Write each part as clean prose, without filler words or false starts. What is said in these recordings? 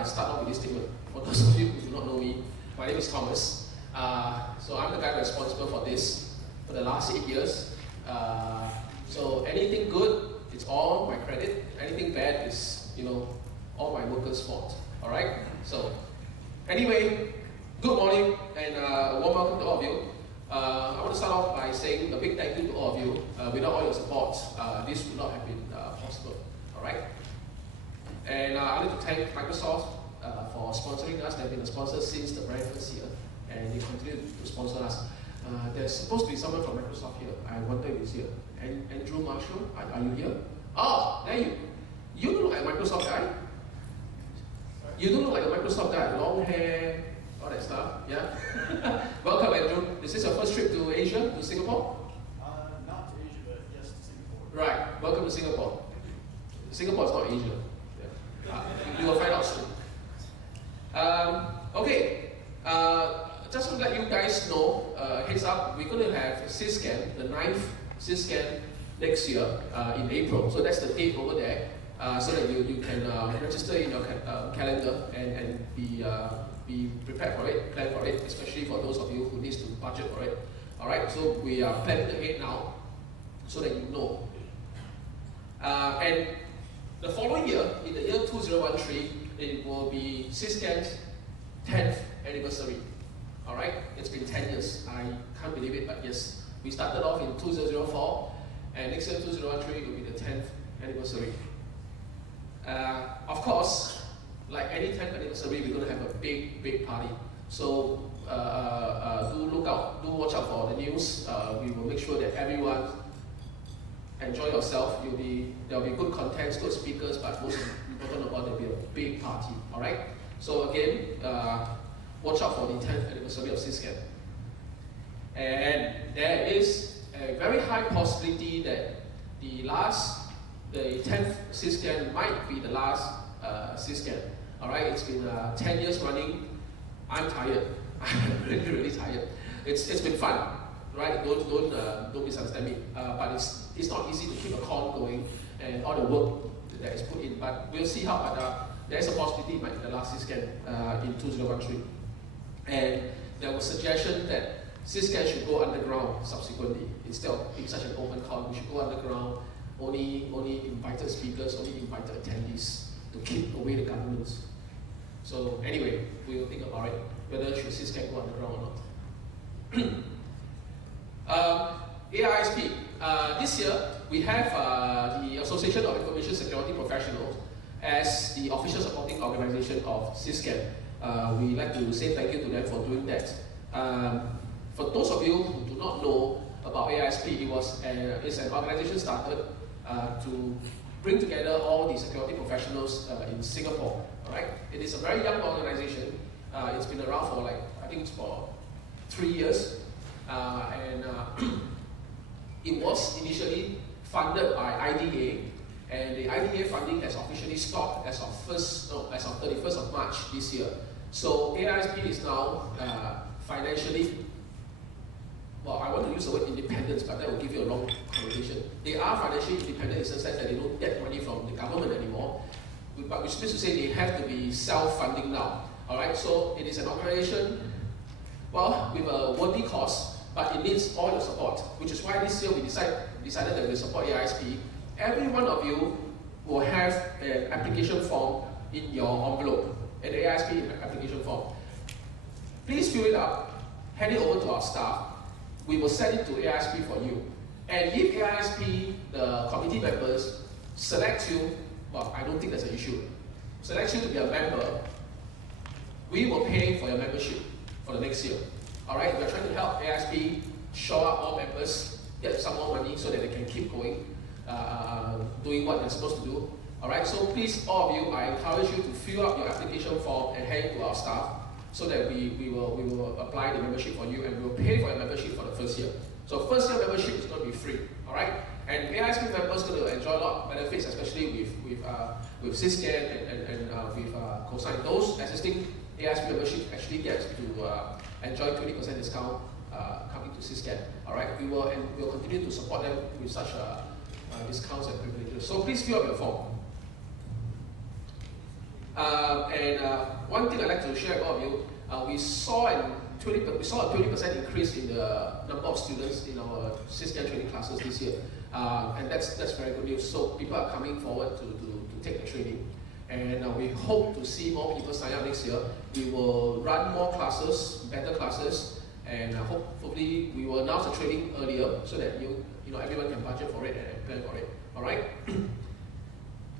I start off with this statement. For those of you who do not know me, my name is Thomas. So I'm the guy responsible for this for the last 8 years. So anything good, it's all my credit. Anything bad is, all my workers' fault. All right. So anyway, good morning and warm welcome to all of you. I want to start off by saying a big thank you to all of you. Without all your support, this would not have been possible. All right. And I want to thank Microsoft for sponsoring us. They've been a sponsor since the very first year, and they continue to sponsor us. There's supposed to be someone from Microsoft here. I wonder if he's here. Andrew Marshall, are you here? Oh, there you. You don't look like a Microsoft guy. You don't look like a Microsoft guy. Long hair, all that stuff. Yeah. Welcome, Andrew. Is this your first trip to Asia, to Singapore? Not to Asia, but yes, to Singapore. Right. Welcome to Singapore. Singapore is not Asia. You will find out soon. Okay, just to let you guys know, heads up, we're going to have SyScan', the 9th SyScan' next year in April. So that's the date over there, so that you can register in your calendar and be prepared for it, plan for it, especially for those of you who needs to budget for it. All right, so we are planning ahead now, so that you know. And the following year, in the year 2013, it will be SyScan's 10th anniversary. All right, it's been 10 years. I can't believe it, but yes, we started off in 2004, and next year 2013 will be the 10th anniversary. Of course, like any 10th anniversary, we're going to have a big party. So do watch out for the news. We will make sure that everyone enjoy yourself. There'll be good contents, good speakers, but most important of all, there'll be a big party. All right. So again, watch out for the 10th anniversary of SyScan'. And there is a very high possibility that the 10th SyScan' might be the last SyScan'. All right. It's been 10 years running. I'm tired. I'm really tired. It's been fun. Right? Don't misunderstand me. But it's not easy to keep a con going and all the work that is put in. But we'll see how. But there's a possibility it might be the last SyScan' in 2013. And there was suggestion that SyScan' should go underground subsequently instead of being such an open con. We should go underground. Only invited speakers, only invited attendees to keep away the governments. So anyway, we will think about it whether should SyScan' go underground or not. AISP. This year, we have the Association of Information Security Professionals as the official supporting organization of SyScan'. We'd like to say thank you to them for doing that. For those of you who do not know about AISP, it's an organization started to bring together all the security professionals in Singapore. All right? It is a very young organization. It's been around for I think it's for 3 years. It was initially funded by IDA, and the IDA funding has officially stopped as of 31st of March this year. So AISP is now financially, well, I want to use the word independence, but that will give you a wrong connotation. They are financially independent in the sense that they don't get money from the government anymore, but which means to say they have to be self-funding now. All right, so it is an organization, well, with a worthy cause, but it needs all your support, which is why this year we decided that we'll support AISP. Every one of you will have an application form in your envelope, an AISP application form. Please fill it up, hand it over to our staff. We will send it to AISP for you. And if AISP, the committee members, select you, well, I don't think that's an issue, select you to be a member, we will pay for your membership for the next year. All right, we're trying to help AISP show up more members, get some more money so that they can keep going, doing what they're supposed to do. All right, so please, all of you, I encourage you to fill up your application form and hand it to our staff so that we will apply the membership for you and we will pay for your membership for the first year. So first year membership is going to be free. All right, and AISP members are going to enjoy a lot of benefits, especially with SyScan' and with Cosine. Those existing AISP membership actually gets to enjoy 20% discount coming to SyScan'. All right, we'll continue to support them with such discounts and privileges. So please fill up your form. One thing I'd like to share with all of you, we saw a 20% increase in the number of students in our SyScan training classes this year. And that's very good news. So people are coming forward to take the training. And we hope to see more people sign up next year. We will run more classes, better classes, and hopefully we will announce the training earlier so that everyone can budget for it and plan for it. All right?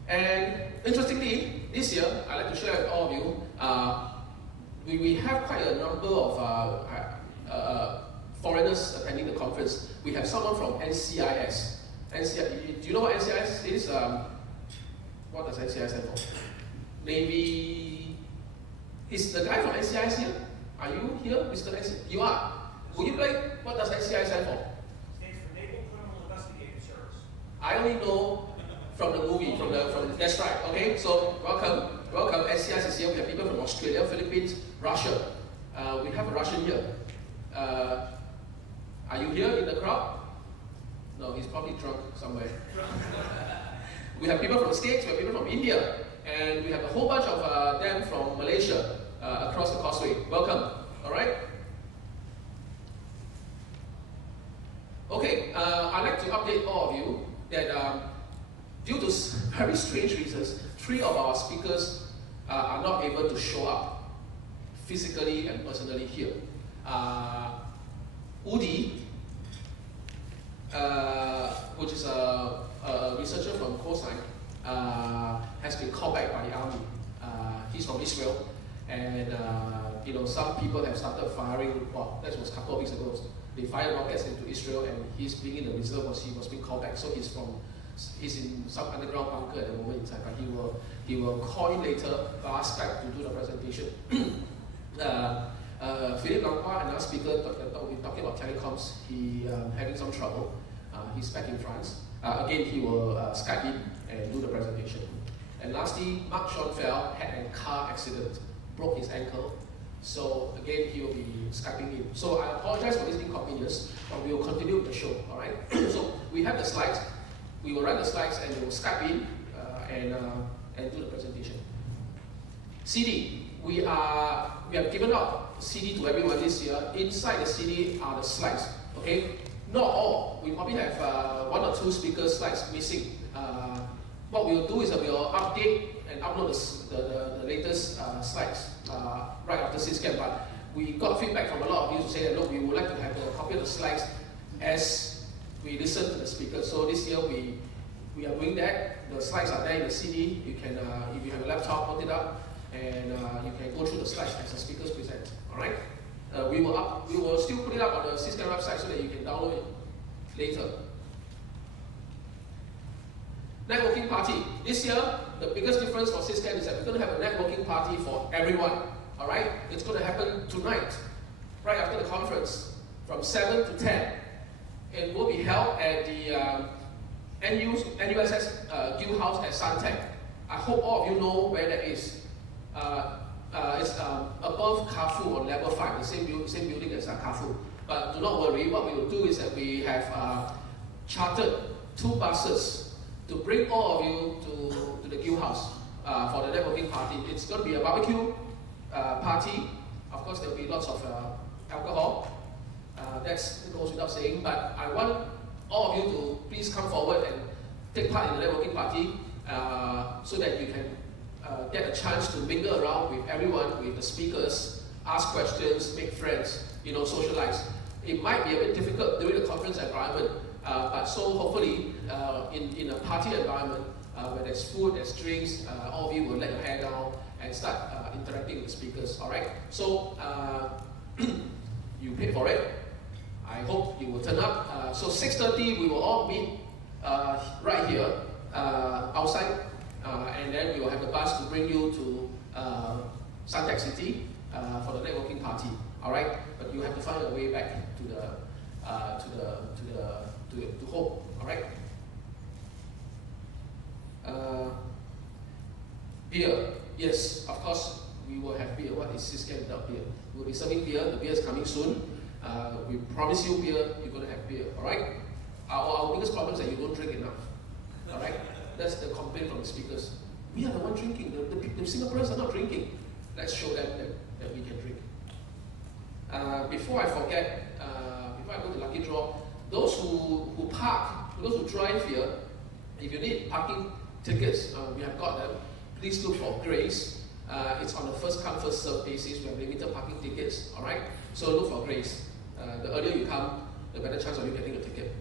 And interestingly, this year, I'd like to share with all of you, we have quite a number of foreigners attending the conference. We have someone from NCIS. Do you know what NCIS is? What does NCIS stand for? Maybe, is the guy from NCIS here? Are you here, Mr. NCIS? You are. Will you play? What does NCIS stand for? Stands for Naval Criminal Investigative Service. I only know from the movie, from that's right. Okay, so welcome. NCIS is here. We have people from Australia, Philippines, Russia. We have a Russian here. Are you here in the crowd? No, he's probably drunk somewhere. We have people from the States, we have people from India, and we have a whole bunch of them from Malaysia across the causeway. Welcome, all right? Okay, I'd like to update all of you that due to very strange reasons, 3 of our speakers are not able to show up physically and personally here. Udi, which is a researcher from Cosine, has been called back by the army. He's from Israel, and some people have started firing. Well, that was a couple of weeks ago. They fired rockets into Israel, and he's being in the reserve because he was being called back. So he's in some underground bunker at the moment in time, but he will call in later via Skype to do the presentation. Philip Langqua, another speaker, we're talking about telecoms. He having some trouble. He's back in France. Again, he will Skype in and do the presentation. And lastly, Mark Schoenfeld had a car accident, broke his ankle. So again, he will be Skyping in. So I apologize for this inconvenience, but we will continue with the show, all right? So we have the slides. We will run the slides and we will Skype in and do the presentation. CD, we have given out CD to everyone this year. Inside the CD are the slides, okay? Not all. We probably have 1 or 2 speaker slides missing. What we'll do is that we'll update and upload the latest slides right after SyScan. But we got feedback from a lot of you to say that, look, we would like to have a copy of the slides as we listen to the speakers. So this year we are doing that. The slides are there in the CD. You can, if you have a laptop, put it up, and you can go through the slides as the speakers present. All right. We will still put it up on the SyScan website so that you can download it later. Networking party. This year, the biggest difference for SyScan is that we're going to have a networking party for everyone. All right? It's going to happen tonight, right after the conference, from 7 to 10. It will be held at the NUSS Guild House at Suntec. I hope all of you know where that is. It's above Carrefour on level 5, the same building as Carrefour. But do not worry, what we will do is that we have chartered 2 buses to bring all of you to the Guild House for the networking party. It's going to be a barbecue party. Of course, there will be lots of alcohol. That goes without saying, but I want all of you to please come forward and take part in the networking party so that you can get a chance to mingle around with everyone, with the speakers, ask questions, make friends, socialize. It might be a bit difficult during the conference environment, but so hopefully in a party environment where there's food, there's drinks, all of you will let your hair down and start interacting with the speakers, all right? So you pay for it. I hope you will turn up. So 6:30 we will all meet right here outside, and then we will have the bus to bring you to Suntec City for the networking party. All right, but you have to find a way back to home. All right. Beer, yes, of course we will have beer. What is SyScan without beer? We'll be serving beer. The beer is coming soon. We promise you beer. You're going to have beer. All right. Our biggest problem is that you don't drink enough. All right. That's the complaint from the speakers. We are the one drinking. The Singaporeans are not drinking. Let's show them that we can drink. Before I forget, before I go to lucky draw, those who park, those who drive here, if you need parking tickets, we have got them. Please look for Grace. It's on a first come, first served basis. We have limited parking tickets, all right? So look for Grace. The earlier you come, the better chance of you getting a ticket.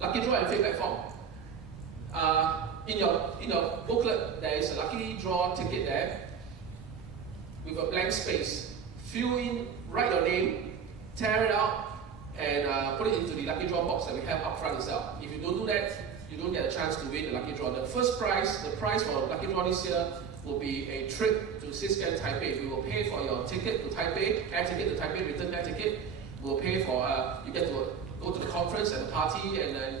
Lucky draw and feedback form. In your booklet, there is a lucky draw ticket there with a blank space. Fill in, write your name, tear it out, and put it into the lucky draw box that we have up front itself. If you don't do that, you don't get a chance to win the lucky draw. The first prize, the prize for lucky draw this year will be a trip to SyScan' Taipei. We will pay for your ticket to Taipei, air ticket to Taipei, return air ticket. We'll pay for, you get to go to the conference and the party, and then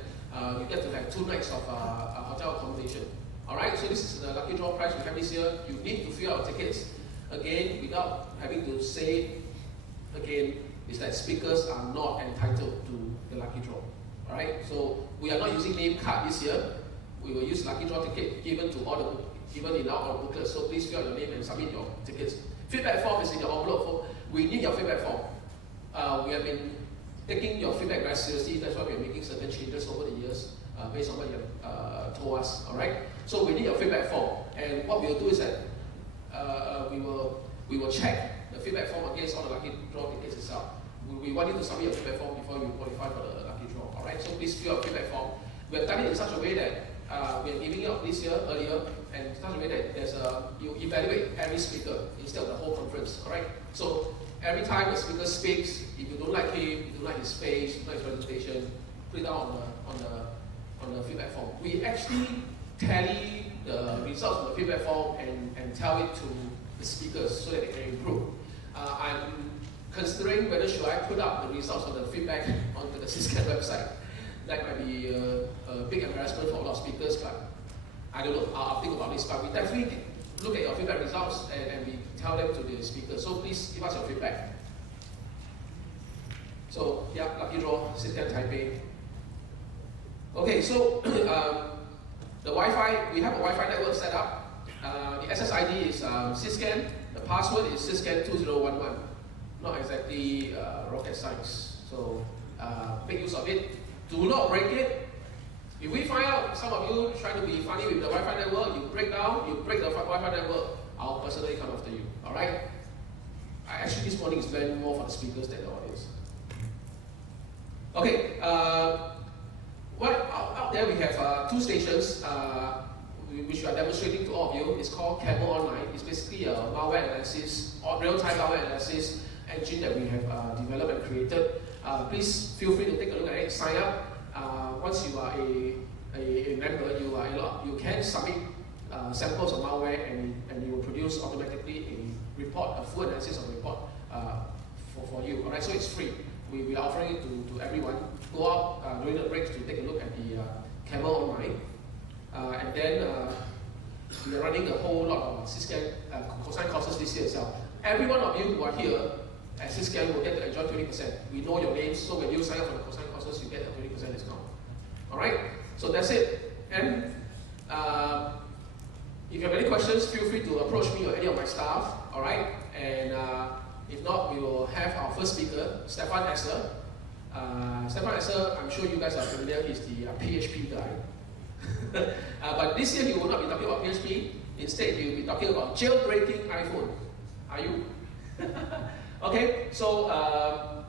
you get to have 2 nights of hotel accommodation. Alright, so this is the lucky draw prize we have this year. You need to fill out tickets. Again, without having to say again, is that speakers are not entitled to the lucky draw. Alright, so we are not using name card this year. We will use lucky draw ticket given in our booklet. So please fill out your name and submit your tickets. Feedback form is in your envelope. We need your feedback form. We have been taking your feedback very seriously. That's why we are making certain changes over the years based on what you have told us. Alright, so we need your feedback form. And what we will do is that we will check the feedback form against all the lucky draw tickets itself. We want you to submit your feedback form before you qualify for the lucky draw. Alright, so please fill out feedback form. We have done it in such a way that we are giving it out this year earlier, and in such a way that you evaluate every speaker instead of the whole conference. Alright, so every time the speaker speaks, if you don't like him, you don't like his face, you don't like his presentation, put it down on the feedback form. We actually tally the results of the feedback form and tell it to the speakers so that they can improve. I'm considering whether should I put up the results of the feedback onto the SyScan' website. That might be a big embarrassment for a lot of speakers, but I don't know. I'll think about this. But we definitely look at your feedback results and we tell them to the speakers. So please give us your feedback. So yeah, lucky draw, SyScan' Taipei. Okay, so the Wi-Fi, we have a Wi-Fi network set up. The SSID is SyScan'. The password is SyScan'2011. Not exactly rocket science. So make use of it. Do not break it. If we find out some of you trying to be funny with the Wi-Fi network, you break the Wi-Fi network, I'll personally come after you. Alright? Actually, this morning is meant more for the speakers than the audience. Okay, out there we have 2 stations which we are demonstrating to all of you. It's called Camel Online. It's basically a malware analysis, or real-time malware analysis engine that we have developed and created. Please feel free to take a look at it, sign up. Once you are a member, you can submit samples of malware and you will produce automatically a report, a full analysis of the report for you. Alright, so it's free. We are offering it to everyone. Go out during the breaks to take a look at the Camel Online. And then we are running a whole lot of SyScan' cosine courses this year itself. Every one of you who are here at SyScan' will get to enjoy 20%. We know your names, so when you sign up for the cosine courses, you get a 20% discount. Alright, so that's it. And if you have any questions, feel free to approach me or any of my staff. Alright, and if not, we will have our first speaker, Stefan Esser. Stefan Esser, I'm sure you guys are familiar, he's the PHP guy. But this year he will not be talking about PHP. Instead, he will be talking about jailbreaking iPhone. Are you? Okay, so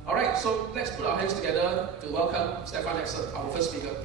alright, so let's put our hands together to welcome Stefan Esser, our first speaker.